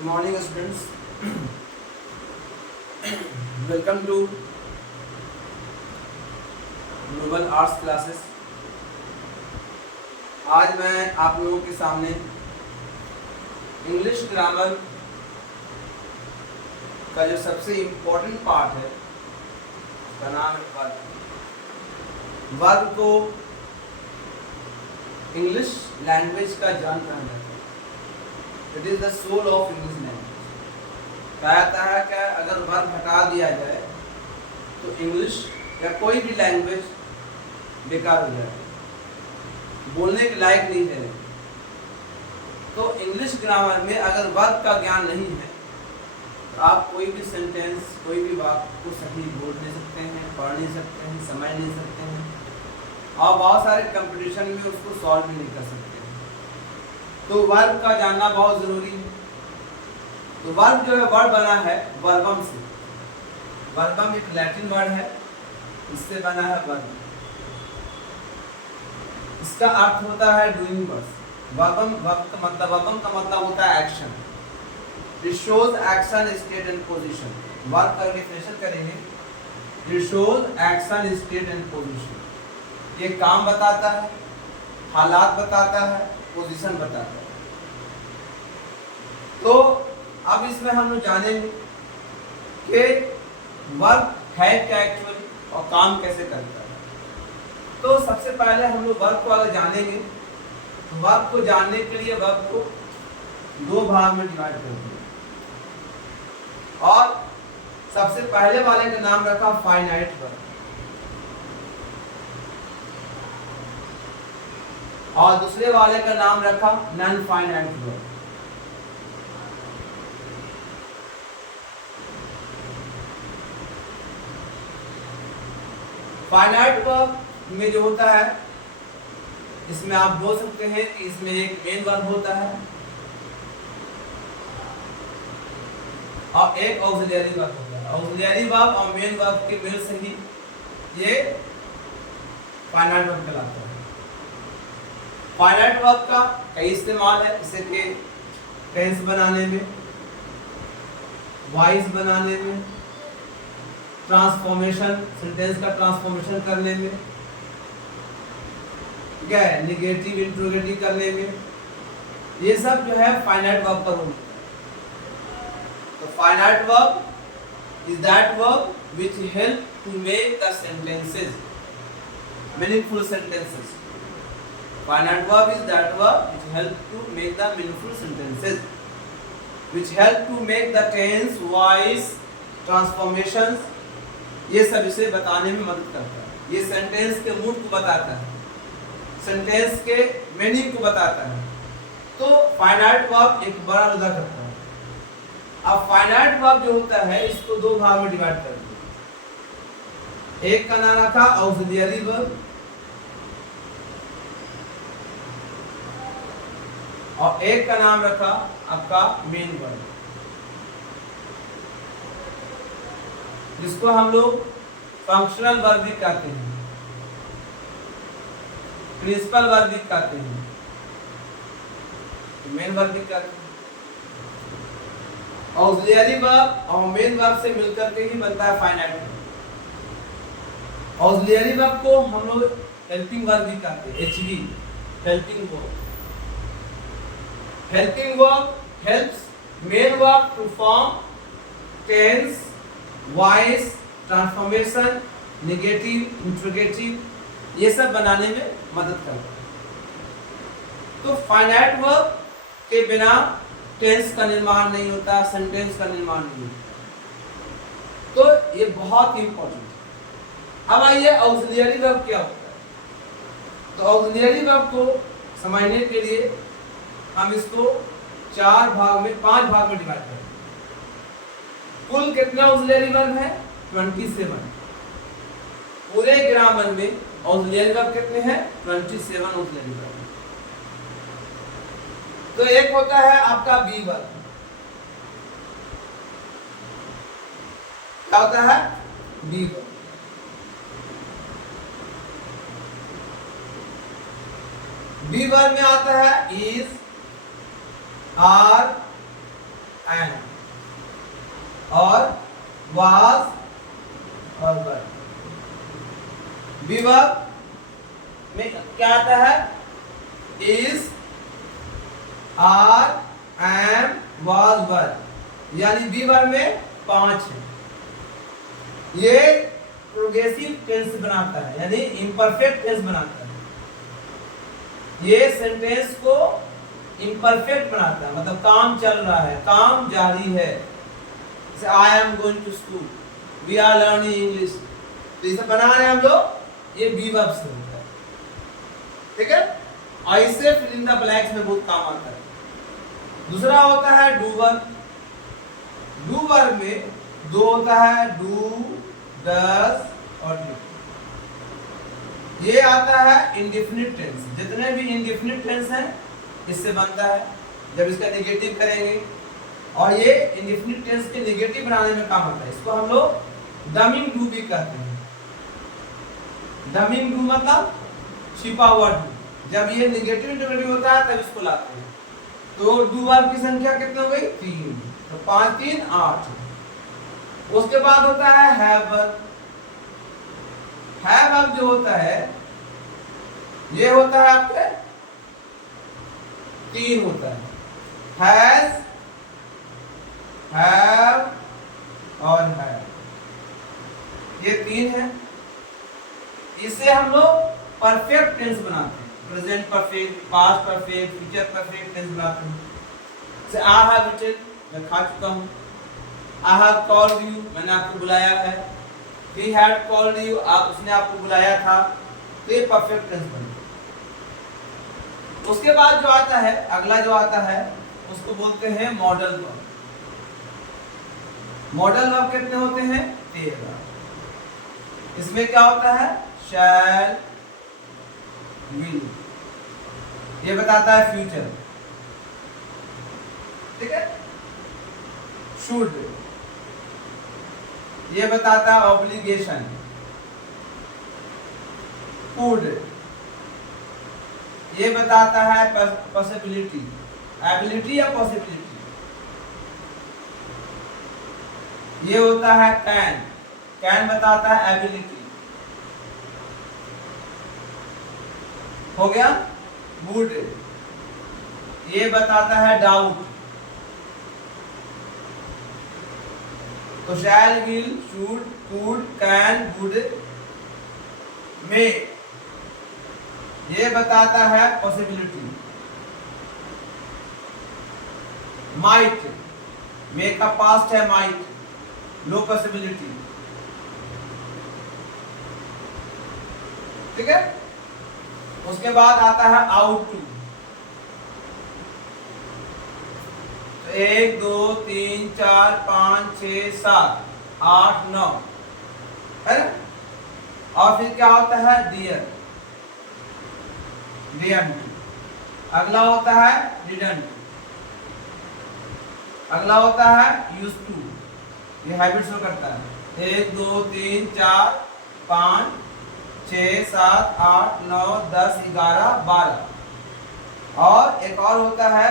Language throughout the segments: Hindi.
Good morning, students. Welcome to global arts classes. आज मैं आप लोगों के सामने इंग्लिश ग्रामर का जो सबसे इम्पोर्टेंट पार्ट है उसका नाम है वर्ब। वर्ब को इंग्लिश लैंग्वेज का जान कहा जाता है। It is the soul of English language. कहा जाता है कि अगर वर्ब हटा दिया जाए तो इंग्लिश या कोई भी लैंग्वेज बेकार हो जाए, बोलने के लायक नहीं है। तो इंग्लिश ग्रामर में अगर वर्ब का ज्ञान नहीं है तो आप कोई भी सेंटेंस, कोई भी वाक्य को सही बोल नहीं सकते हैं, पढ़ नहीं सकते हैं, समझ नहीं सकते हैं और बहुत सारे कंपटीशन में उसको सॉल्व भी नहीं कर सकते। तो वर्ब का जानना बहुत जरूरी है। तो वर्ब जो है, वर्ड बना है वर्बम से। वर्बम एक लैटिन वर्ड है, इससे बना है वर्ब। इसका अर्थ होता है डूइंग वर्क। वर्बम का मतलब होता है action. It shows action, state and position. Verb का डेफिनेशन करेंगे। It shows action, state and position. ये काम बताता है, हालात बताता है, पोजीशन बताता है। तो अब इसमें हम लोग जानेंगे कि वर्ब है क्या एक्चुअली और काम कैसे करता है। तो सबसे पहले हम लोग वर्ब को अगर जानेंगे, वर्ब को जानने के लिए वर्ब को दो भाग में डिवाइड कर दिया और सबसे पहले वाले का नाम रखा फाइनाइट वर्ब और दूसरे वाले का नाम रखा non finite verb. Finite verb में जो होता है, इसमें आप बोल सकते हैं कि इसमें एक मेन वर्ब होता है और एक ऑक्सिलरी वर्ब होता है। ऑक्सिलरी वर्ब और मेन वर्ब के मेल से ही ये फाइनाइट वर्ब कहलाता है। फाइनाइट वर्ब का कई इस्तेमाल है, जैसे कि टेंस बनाने में, वॉइस बनाने में, ट्रांसफॉर्मेशन, सेंटेंस का ट्रांसफॉर्मेशन करने में, क्या है, निगेटिव इंट्रोगेटिव करने में, ये सब जो है फाइनाइट वर्ब पर होता है। तो finite verb is that verb which help to make the sentences meaningful sentences. Finite verb is that verb which help to make the meaningful sentences, which help to make the tense, voice, transformations, ये सब इसे बताने में मदद करता है। ये सेंटेंस के मूड को बताता है, सेंटेंस के मीनिंग को बताता है। तो फाइनाइट वर्ब एक बड़ा रोल अदा करता है। अब फाइनाइट वर्ब जो होता है, इसको दो भाग में डिवाइड कर दिया। एक का नाम रखा ऑक्सिलरी वर्ब और एक का नाम रखा आपका मेन वर्ब, जिसको हम लोग फंक्शनल वर्ब भी कहते हैं, प्रिंसिपल वर्ब भी कहते हैं, मेन वर्ब भी कहते हैं। ऑक्सिलरी वर्ब और मेन वर्ब से मिलकर के ही बनता है फाइनाइट वर्ब। ऑक्सिलरी वर्ब को हम लोग हेल्पिंग वर्ब भी कहते हैं, HV, helping verb. Helping verb helps main verb to form tense, voice, transformation, negative, interrogative, ये सब बनाने में मदद करता है। तो फाइनाइट वर्ब के बिना टेंस का निर्माण नहीं होता, सेंटेंस का निर्माण नहीं होता। तो ये बहुत इंपॉर्टेंट है। अब आइए ऑक्सिलरी वर्ब क्या होता है। तो ऑक्सिलरी वर्ब को समझने के लिए हम इसको पांच भाग में डिवाइड करें। कुल कितने ऑक्सिलरी वर्ब है? 27। पूरे ग्रामर में ऑक्सिलरी वर्ब कितने हैं? 27 ऑक्सिलरी वर्ब। तो एक होता है आपका बी वर्ब। क्या होता है? B verb. बी वर्ब में आता है इज, आर, क्या आता है? इज, आर, एम, वाज, वर, यानी बी वर्ब में 5 है। ये प्रोग्रेसिव टेंस बनाता है, यानी इम्परफेक्ट टेंस बनाता है। ये सेंटेंस को इम्परफेक्ट बनाता है, मतलब काम चल रहा है, काम जारी है। जैसे I am going to school, we are learning English, तो इसे बना रहे हैं हम लोग, ये बी वर्ब से होता है। ठीक है, और इससे फिल इन द ब्लैंक्स में बहुत काम आता है। दूसरा होता है डू वर्ब। डू वर्ब में दो होता है, डू, डज और डू। ये आता है इंडेफिनिट टेंस। जितने भी इंडेफिनिट टेंस हैं इससे बनता है, जब इसका नेगेटिव करेंगे, और ये इंडेफिनिट टेंस के नेगेटिव बनाने में काम आता है। इसको हम लोग डमिंग डू भी कहते हैं। डमिंग डू मतलब छिपा हुआ डू। जब ये नेगेटिव इंटरवेटिव होता है तब इसको लाते हैं। तो डू वर्ब की संख्या कितनी हो गई? 3। तो 5 3 8। उसके बाद होता है हैव वर्ब। हैव वर्ब जो होता है ये होता है आपके 3 होता है, हैज, हैव और हैव, ये 3 है। इसे हम लोग परफेक्ट टेंस बनाते हैं। Present perfect, past perfect, future perfect tense बनाते हैं। जैसे आई हैव ईटन, मैं खा चुका हूँ। आई हैव कॉल्ड यू, मैंने आपको बुलाया है। ही हैड कॉल्ड यू, उसने आपको बुलाया था। तो ये परफेक्ट टेंस बनता है। उसके बाद जो आता है, अगला जो आता है, उसको बोलते हैं मॉडल वर्ब। मॉडल वर्ब कितने होते हैं? 13। इसमें क्या होता है? शैल, विल, ये बताता है फ्यूचर। ठीक है, शुड, ये बताता है ऑब्लिगेशन। कुड, ये बताता है पॉसिबिलिटी, एबिलिटी या पॉसिबिलिटी। ये होता है कैन, कैन बताता है एबिलिटी। हो गया। वुड, ये बताता है डाउट। तो shall, will, should, could, can, would, may, ये बताता है पॉसिबिलिटी। माइट, मे का पास्ट है माइट, लो पॉसिबिलिटी। ठीक है, उसके बाद आता है आउट टू। 1 2 3 4 5 6 7 8 9 है ना। और फिर क्या होता है? Dare, dare. अगला होता है डिडंट। अगला होता है यूज्ड टू, ये हैबिट शो करता है। 1 2 3 4 5 6 7 8 9 10 11 12। और एक और होता है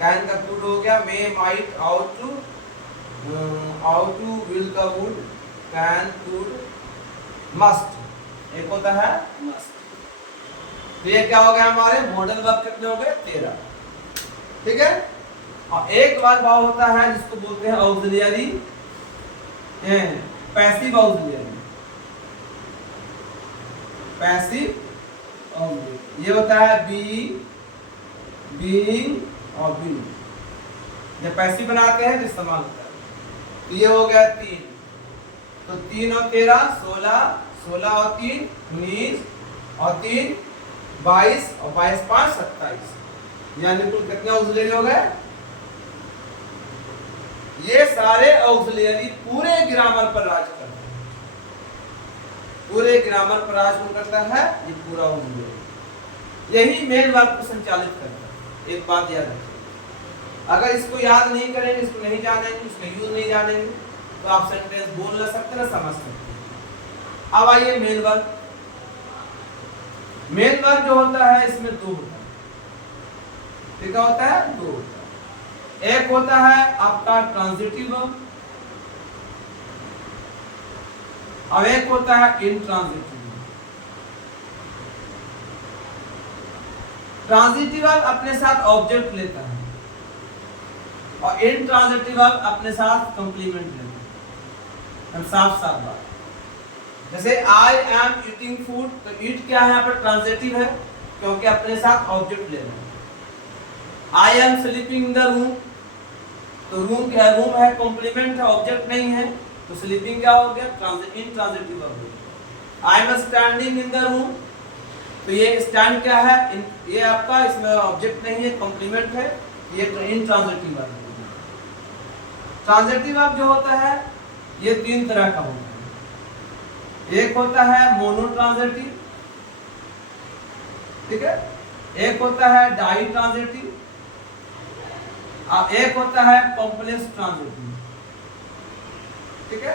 कैन का कुड हो गया, मे, माइट, आउट टू, विल का वुड, कैन, कुड, मस्ट, एक होता है मस्ट। तो ये क्या हो गया? हमारे मॉडल वर्ब कितने हो गए? 13। ठीक है, और एक वर्ब होता है जिसको बोलते हैं auxiliary, passive auxiliary. Passive auxiliary ये होता है बी, बीइंग और बीइंग। जब पैसिव बनाते हैं तो इस्तेमाल होता है। तो ये हो गया 3। तो 3 और 13 16, 16 और 3 19 और 3 22 और 22 5 27, यानी कुल कितने ऑक्सिलियरी हो गए? ये सारे ऑक्सिलियरी पूरे ग्रामर पर राज करते हैं। पूरे ग्रामर पर राज करता है ये पूरा ऑक्सिलियरी। यही मेन वर्ब को संचालित करता है। एक बात याद रखिए, अगर इसको याद नहीं करेंगे, इसको नहीं जानेंगे, इसका यूज नहीं जानेंगे, तो आप सेंटेंस बोल ना सकते ना समझ सकते। अब आइए मेन वर्ब। मेन वर्ब जो होता है इसमें 2 होता है। क्या होता है? 2 होता है। एक होता है आपका ट्रांजिटिव वर्ब और एक होता है इंट्रांजिटिव। ट्रांजिटिव वर्ब अपने साथ ऑब्जेक्ट लेता है और इंट्रांजिटिव वर्ब अपने साथ कंप्लीमेंट लेता है। साफ साफ बात। जैसे आई एम ईटिंग फूड, तो ईट क्या है यहाँ पर ट्रांजिटिव है क्योंकि अपने साथ ऑब्जेक्ट ले रहे हैं। I am sleeping in the room, तो रूम क्या है, रूम है कॉम्प्लीमेंट है, ऑब्जेक्ट नहीं है, तो स्लीपिंग क्या हो गया, इंट्रांजिटिव वर्ब हो गया। I am standing in the room, तो ये स्टैंड क्या है, ये आपका इसमें ऑब्जेक्ट नहीं है, कॉम्प्लीमेंट है, ये इंट्रांजिटिव वर्ब है। ट्रांजिटिव वर्ब जो होता है ये तीन तरह का होता है। एक होता है मोनो ट्रांजिटिव, ठीक है, एक होता है डाई ट्रांजिटिव, एक होता है कॉम्प्लेक्स ट्रांजिटिव, ठीक है,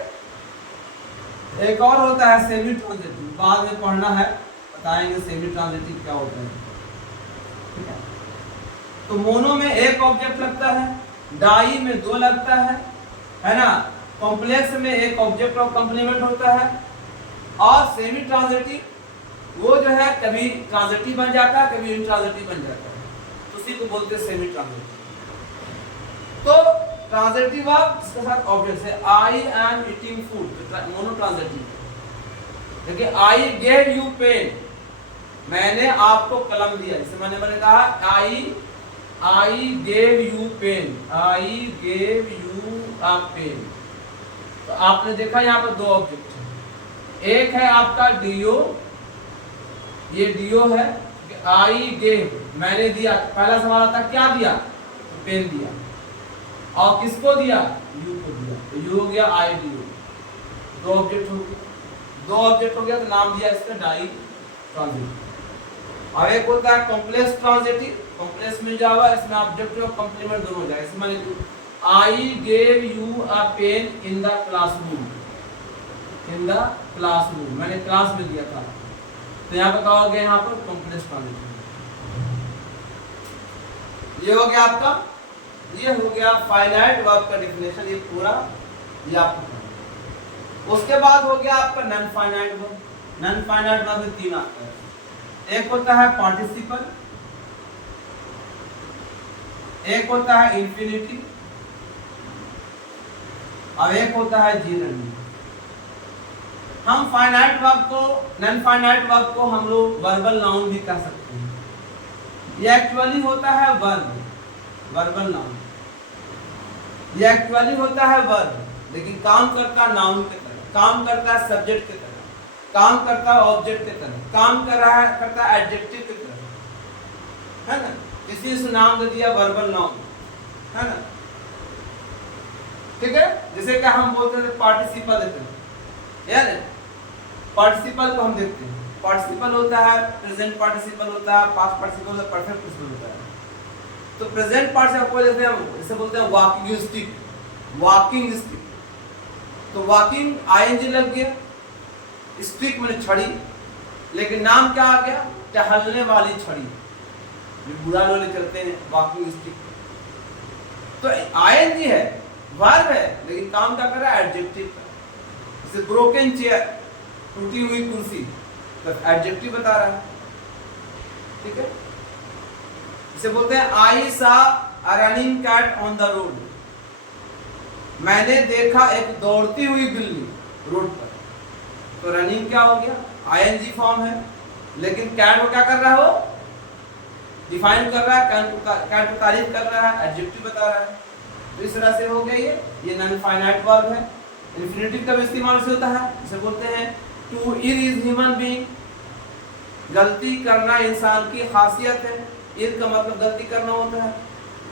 एक और होता है सेमी ट्रांजिटिव, बाद में पढ़ना है, बताएंगे सेमी ट्रांजिटिव क्या होता है, ठीक है। तो मोनो में एक ऑब्जेक्ट लगता है, डाई में दो लगता है ना, कॉम्प्लेक्स में एक ऑब्जेक्ट और कंप्लीमेंट होता है, और सेमी ट्रांजिटिव वो जो है कभी ट्रांजिटिव बन जाता है, कभी इंट्रांजिटिव बन जाता है, तो उसी को बोलते हैं सेमी ट्रांजिटिव। तो ट्रांजिटिव वर्ब इसके साथ ऑब्जेक्ट है, आई एम ईटिंग फूड, तो मोनो ट्रांजिटिव। देखिए आई गेव यू पेन, मैंने आपको कलम दिया, जैसे मैंने कहा I gave you pen, I gave you a pen, तो आपने देखा यहाँ पर दो ऑब्जेक्ट है, एक है आपका डीओ, ये डीओ है, आई गेव मैंने दिया, पहला सवाल था क्या दिया, तो पेन दिया, और किसको दिया, यू को दिया, तो यू हो गया आई डीओ, दो ऑब्जेक्ट हो गया, दो ऑब्जेक्ट हो गया तो नाम दिया इसका डाई ट्रांजिटिव। और एक होता है कॉम्प्लेक्स ट्रांजिटिव, कॉम्प्लेक्स में जो हुआ इसमें ऑब्जेक्ट और कंप्लीमेंट दोनों हो जाए, इसमें आई gave you a pain in the classroom, in the classroom मैंने क्लास में दिया था, तो यहाँ पर क्या हो गया, यहाँ पर कॉम्प्लेक्स ट्रांजिटिव। ये हो गया आपका, ये हो गया फाइनाइट वर्ब का डेफिनेशन, ये पूरा ये आपको। उसके बाद हो गया आपका non finite verb. Non finite verb में तीन आता है, एक होता है पार्टिसिपल, एक होता है इंफिनिटी, और एक होता है जीरंडी। हम फाइनाइट वर्ब को, नॉन फाइनाइट वर्ब को हम लोग वर्बल नाउन भी कह सकते हैं। ये एक्चुअली होता है वर्ब, वर्बल नाउन, ये एक्चुअली होता है वर्ब, लेकिन काम करता है नाउन की तरह, काम करता है सब्जेक्ट की तरह, काम करता है ऑब्जेक्ट की तरह, काम कर रहा है, करता है एडजेक्टिव की तरह, है ना, इसी से नाम दे दिया वर्बल नाउन, है ना, ठीक है। जैसे कि हम बोलते हैं पार्टिसिपल देते हैं, यार पार्टिसिपल को हम देखते हैं, पार्टिसिपल होता है प्रेजेंट पार्टिसिपल होता है, पास्ट पार्टिसिपल होता है, परफेक्ट पार्टिसिपल होता है। तो प्रेजेंट पार्टिसिपल को लेते हैं, इसे बोलते हैं वॉकिंग स्टिक, वॉकिंग स्टिक, तो वॉकिंग आईएनजी लग गया, स्टिक में छड़ी, लेकिन नाम क्या आ गया, टहलने वाली छड़ी, जो बुढ़ा लोग करते हैं वॉकिंग स्टिक, तो आईएनजी है, वर्ब है, लेकिन काम क्या कर रहा है, एडजेक्टिव का। जैसे ब्रोकन चेयर, टूटी हुई कुर्सी, तो एडजेक्टिव बता रहा है, ठीक है। इसे बोलते हैं I saw a running cat on the road, मैंने देखा एक दौड़ती हुई बिल्ली रोड पर, तो रनिंग क्या हो गया, आईएनजी फॉर्म है, लेकिन कैट को क्या कर रहा है, वो डिफाइन कर रहा है, कैट को तारीफ कर रहा है, एडजेक्टिव बता रहा है, तो इस तरह से हो गया ये नॉन फाइनाइट वर्ब है। इंफिनिटिव का भी इस्तेमाल से होता है, इसे बोलते हैं टू इर इज ह्यूमन बीइंग, गलती करना इंसान की खासियत है, इर का मतलब गलती करना होता है,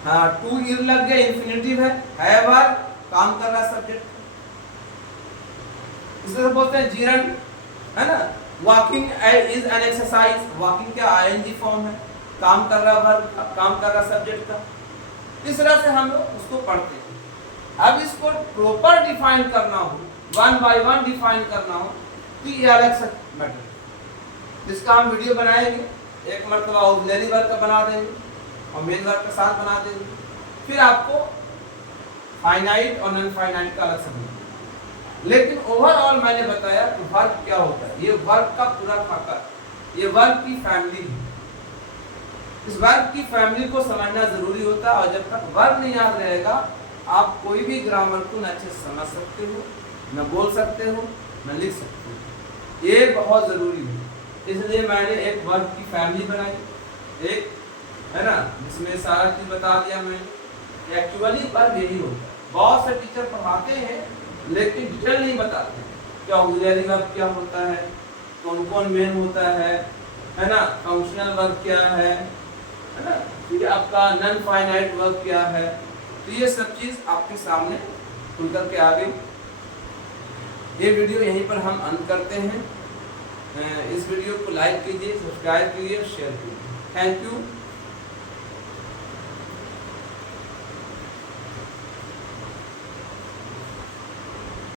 हाँ टू इर लग गया, इंफिनिटिव है वर्ब, काम कर रहा सब्जेक्ट, इसे बोलते हैं जीरन, है ना। Walking is an exercise, walking क्या आईएनजी फॉर्म है, काम कर रहा वर्ब, काम कर रहा सब्जेक्ट का, इस तरह से हम लोग उसको पढ़ते हैं। अब इसको प्रॉपर डिफाइन करना हो, वन बाय वन डिफाइन करना हो, तो ये अलग से मैटर, जिसका हम वीडियो बनाएंगे, एक मरतबा ऑक्सिलरी वर्ब का बना देंगे और मेन वर्ब के साथ बना देंगे, फिर आपको फाइनाइट और नॉन फाइनाइट का अलग समझ। लेकिन ओवरऑल मैंने बताया कि वर्ब क्या होता है, ये वर्ब का पूरा खाका, ये वर्ब की फैमिली है, इस वर्ब की फैमिली को समझना जरूरी होता है, और जब तक वर्ब नहीं याद रहेगा आप कोई भी ग्रामर को न अच्छे से समझ सकते हो, न बोल सकते हो, न लिख सकते हो। ये बहुत जरूरी है, इसलिए मैंने एक वर्ब की फैमिली बनाई, एक है ना, जिसमें सारा चीज बता दिया मैंने। एक्चुअली वर्ब यही होता है, बहुत से टीचर पढ़ाते हैं लेकिन डिटेल नहीं बताते कि ऑक्सिलरी वर्ब क्या होता है, कौन कौन मेन होता है ना, फंक्शनल वर्ब क्या है ना, फिर आपका नॉन फाइनाइट वर्ब क्या है। तो ये सब चीज आपके सामने खुल करके आ गई। ये वीडियो यहीं पर हम अंत करते हैं। इस वीडियो को लाइक कीजिए, सब्सक्राइब कीजिए, शेयर कीजिए। Thank you.